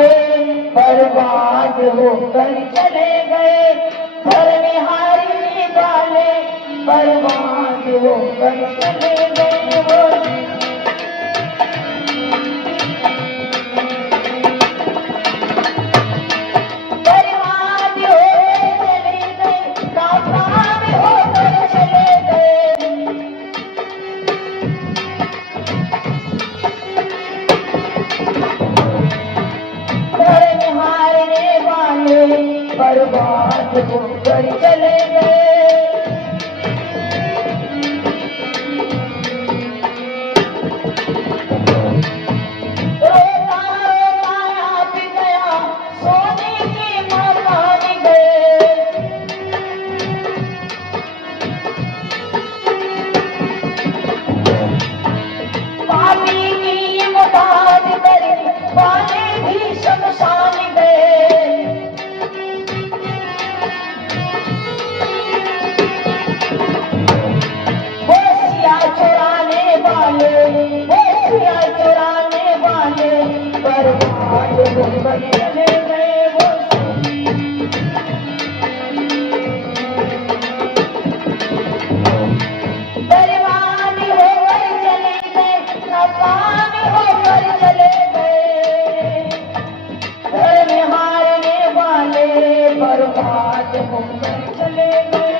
वाले बर्बाद होकर चले गए, धर्महारी वाले बर्बाद होकर चले गए। वो बर्बाद होकर चले गए, नाकाम होकर चले गए। धर्महारने वाले बर्बाद होकर चले गए।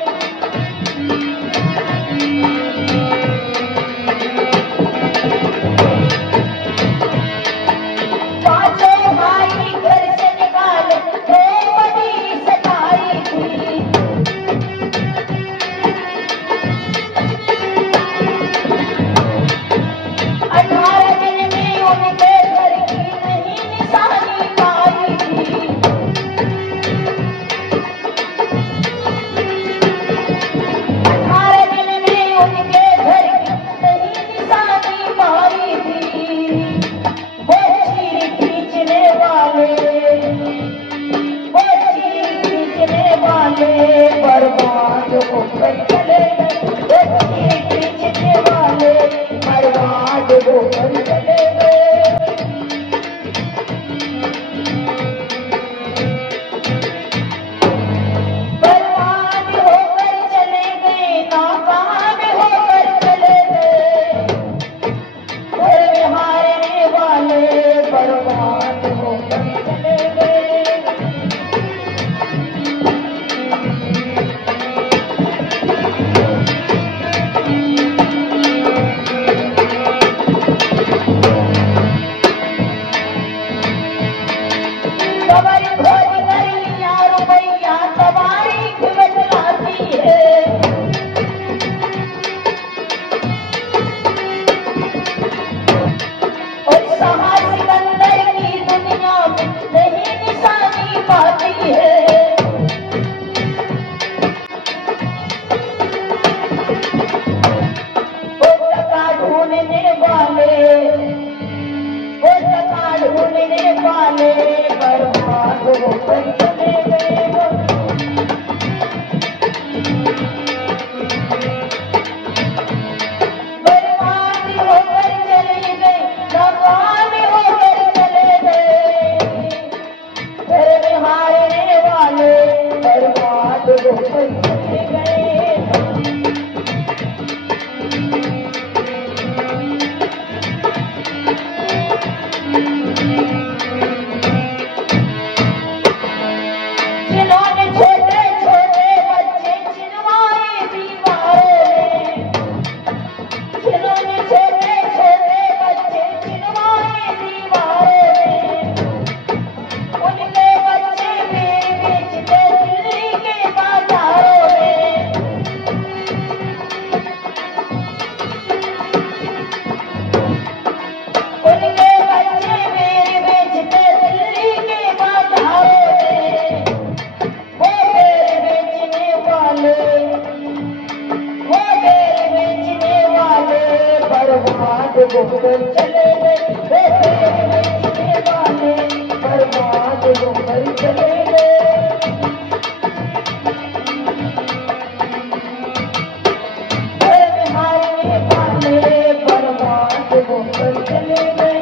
बर्बाद होकर चले गए,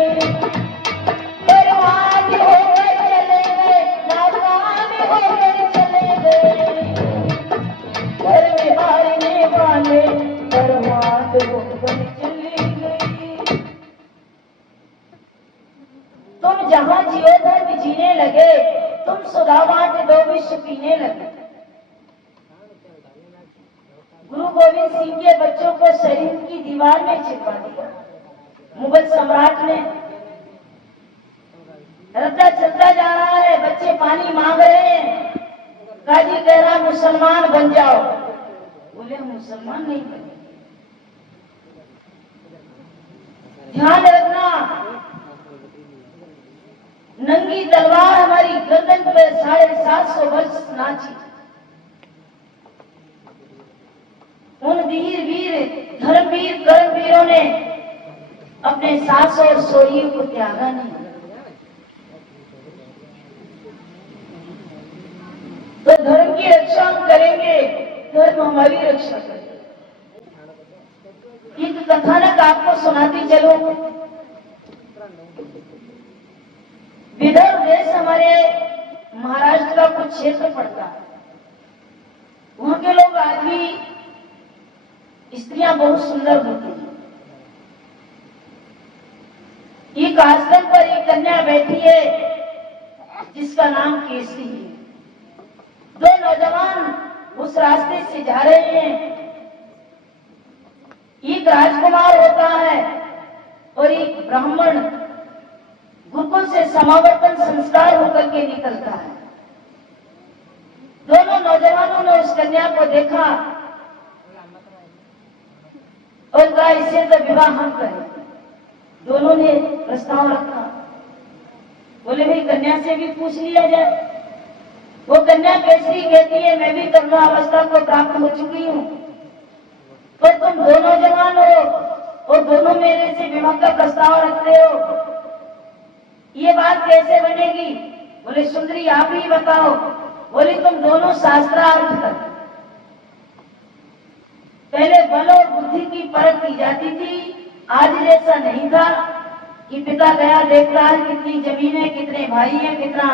बर्बाद होकर होकर चली गई। तुम जहां जियो धर्म जीने लगे, तुम सुधा बांट दो विश्व पीने लगे। गुरु गोविंद सिंह के बच्चों को शरीर की दीवार में चिपका दिया मुगल सम्राट ने। रास्ता चलता जा रहा है, बच्चे पानी मांग रहे हैं, काजी कह रहा मुसलमान बन जाओ। बोले हम मुसलमान नहीं बने। ध्यान रखना, नंगी तलवार हमारी गर्दन पर 750 वर्ष नाची। उन वीर धर्मवीर कर्मवीरों ने अपने सास और सोई को त्यागा नहीं। तो धर्म की रक्षा हम करेंगे, धर्म हमारी रक्षा करेगा। एक कथानक आपको सुनाती चलो। विदर्भ देश हमारे महाराष्ट्र का कुछ क्षेत्र पड़ता है। वहां के लोग आज भी, स्त्रियां बहुत सुंदर होती हैं। एक आश्रम पर एक कन्या बैठी है जिसका नाम केसी है। दो नौजवान उस रास्ते से जा रहे हैं। एक राजकुमार होता है और एक ब्राह्मण गुरुकुल से समावर्तन संस्कार होकर के निकलता है। दोनों नौजवानों ने उस कन्या को देखा और कहा इससे तो विवाह हम करें। दोनों ने प्रस्ताव रखा। बोले भाई कन्या से भी पूछ लिया जाए। वो कन्या कैसी कहती है मैं भी तरुणावस्था को प्राप्त हो चुकी हूँ, पर तुम दोनों जवान हो और दोनों मेरे से विवाह का प्रस्ताव रखते हो, ये बात कैसे बनेगी? बोले सुंदरी आप ही बताओ। बोले तुम दोनों शास्त्रार्थ कर। पहले बल और बुद्धि की परख की जाती थी, आज जैसा नहीं था कि पिता गया देखता है कितनी जमीन है, कितने भाई हैं, कितना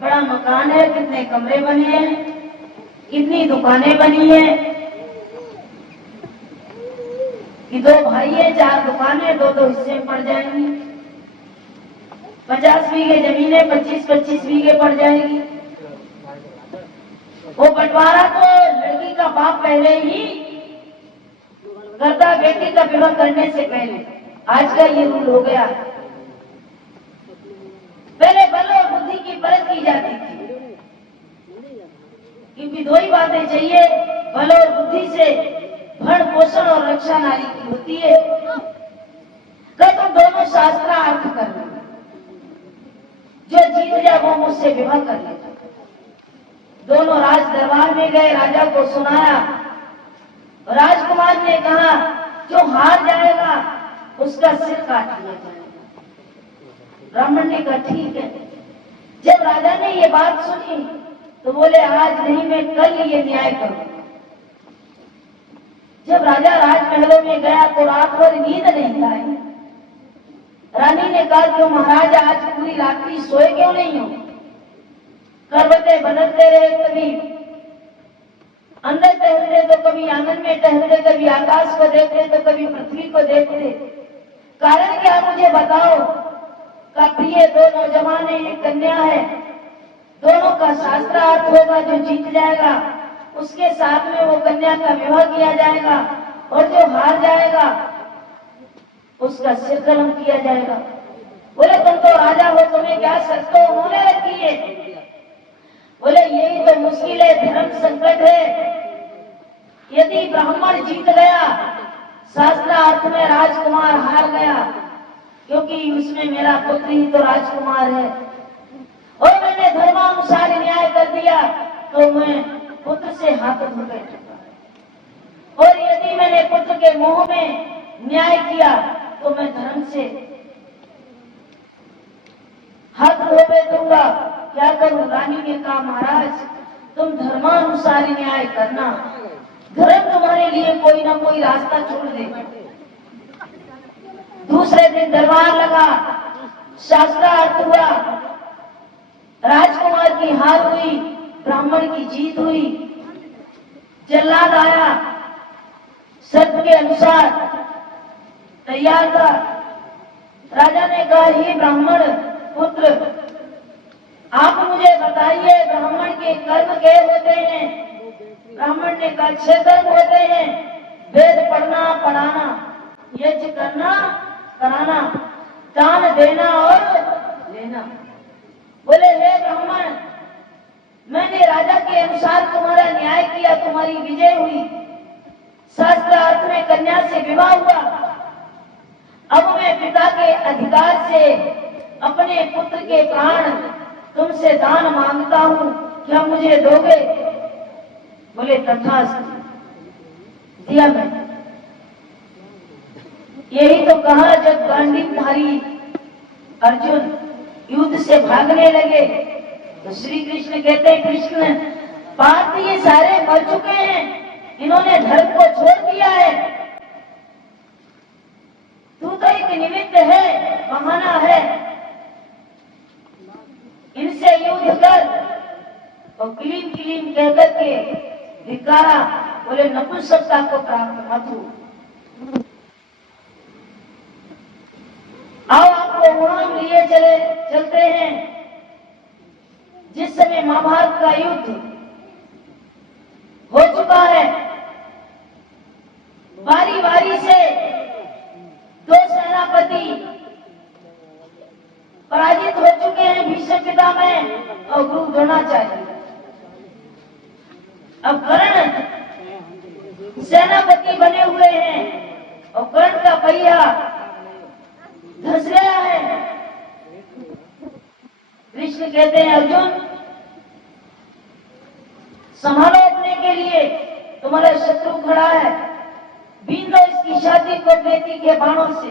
बड़ा मकान है, कितने कमरे बने हैं, कितनी दुकानें बनी हैं, कि 2 भाई है 4 दुकानें 2-2 हिस्से में पड़ जाएंगी। 50 बीघे जमीन है, 25-25 बीघे पड़ जाएगी। वो बंटवारा तो लड़की का बाप पहले ही करता, बेटी का विवाह करने से पहले। आज का ये रूल हो गया। पहले बल और बुद्धि की परख की जाती थी, क्योंकि 2 ही बातें चाहिए, बल और बुद्धि से भरण पोषण और रक्षा नारी की होती है। तो तुम दोनों शास्त्रार्थ कर लो, जो जीत जाए वो मुझसे विवाह कर लेगा। दोनों राज दरबार में गए, राजा को सुनाया। राजकुमार ने कहा जो हार जाएगा उसका सिर काट लिया जाएगा। ब्राह्मण ने कहा ठीक है। जब राजा ने ये बात सुनी तो बोले आज नहीं मैं कल ये न्याय करूंगा। जब राजा राजमहलों में गया तो रात भर नींद नहीं आई। रानी ने कहा क्यों महाराज आज पूरी रात्रि सोए क्यों नहीं हो? करवटें बदलते रहे, कभी अंदर टहलते तो कभी आंगन में टहलते, कभी आकाश को देखते तो कभी पृथ्वी को देखते। कारण क्या मुझे बताओ? का प्रिय 2 नौजवान है, एक कन्या है, दोनों का शास्त्रार्थ होगा। जो जीत जाएगा उसके साथ में वो कन्या का विवाह किया जाएगा और जो हार जाएगा उसका सिर कलम किया जाएगा। बोले तुम तो राजा हो, तुम्हें क्या शर्त तो उन्होंने रखी है? बोले यही तो मुश्किल है, धर्म संकट है। यदि ब्राह्मण जीत गया, शास्त्रार्थ में राजकुमार हार गया, क्योंकि उसमें मेरा पुत्र ही तो राजकुमार है, और मैंने धर्मानुसार न्याय कर दिया तो मैं पुत्र से हाथ धो बैठूंगा, और यदि मैंने पुत्र के मुंह में न्याय किया तो मैं धर्म से हाथ धो बैठूंगा। क्या करूं? रानी ने कहा महाराज तुम धर्मानुसार न्याय करना, धर्म तुम्हारे लिए कोई ना कोई रास्ता छोड़ दे। दूसरे दिन दरबार लगा, शास्त्रार्थ हुआ, राजकुमार की हार हुई, ब्राह्मण की जीत हुई। जल्लाद आया, शर्त के अनुसार तैयार था। राजा ने कहा, हे ब्राह्मण पुत्र, आप मुझे बताइए ब्राह्मण के कर्म क्या होते हैं। ब्राह्मण ने कहा, 6 कर्म होते हैं, वेद पढ़ना पढ़ाना, यज्ञ करना कराना, दान देना और लेना। बोले, हे ब्राह्मण, मैंने राजा के अनुसार तुम्हारा न्याय किया, तुम्हारी विजय हुई, शास्त्र अर्थ में कन्या से विवाह हुआ। अब मैं पिता के अधिकार से अपने पुत्र के प्राण तुमसे दान मांगता हूं, क्या मुझे दोगे? बोले, तथास्तु, दिया मैं। यही तो कहा, जब गांडीवधारी अर्जुन युद्ध से भागने लगे तो श्री कृष्ण कहते हैं, कृष्ण, पार्थ ये सारे मर चुके हैं, इन्होंने धर्म को छोड़ दिया है, तू तो एक निमित्त है, बहाना है, इनसे युद्ध कर। और क्लीम क्लीम कहकर के धिक्कारा। बोले, नपुंसकता को प्राप्त मत हो। आओ आपको वहां लिए चलते हैं जिस समय महाभारत का युद्ध हो चुका है। बारी बारी से 2 सेनापति पराजित हो चुके हैं, भीष्म पितामह और गुरु द्रोणाचार्य। अब कर्ण सेनापति बने हुए हैं और कर्ण का पहिया धस गया है। कृष्ण कहते हैं, अर्जुन, संभालो अपने के लिए, तुम्हारा शत्रु खड़ा है, बीन दो इसकी छाती को बेटी के बाणों से।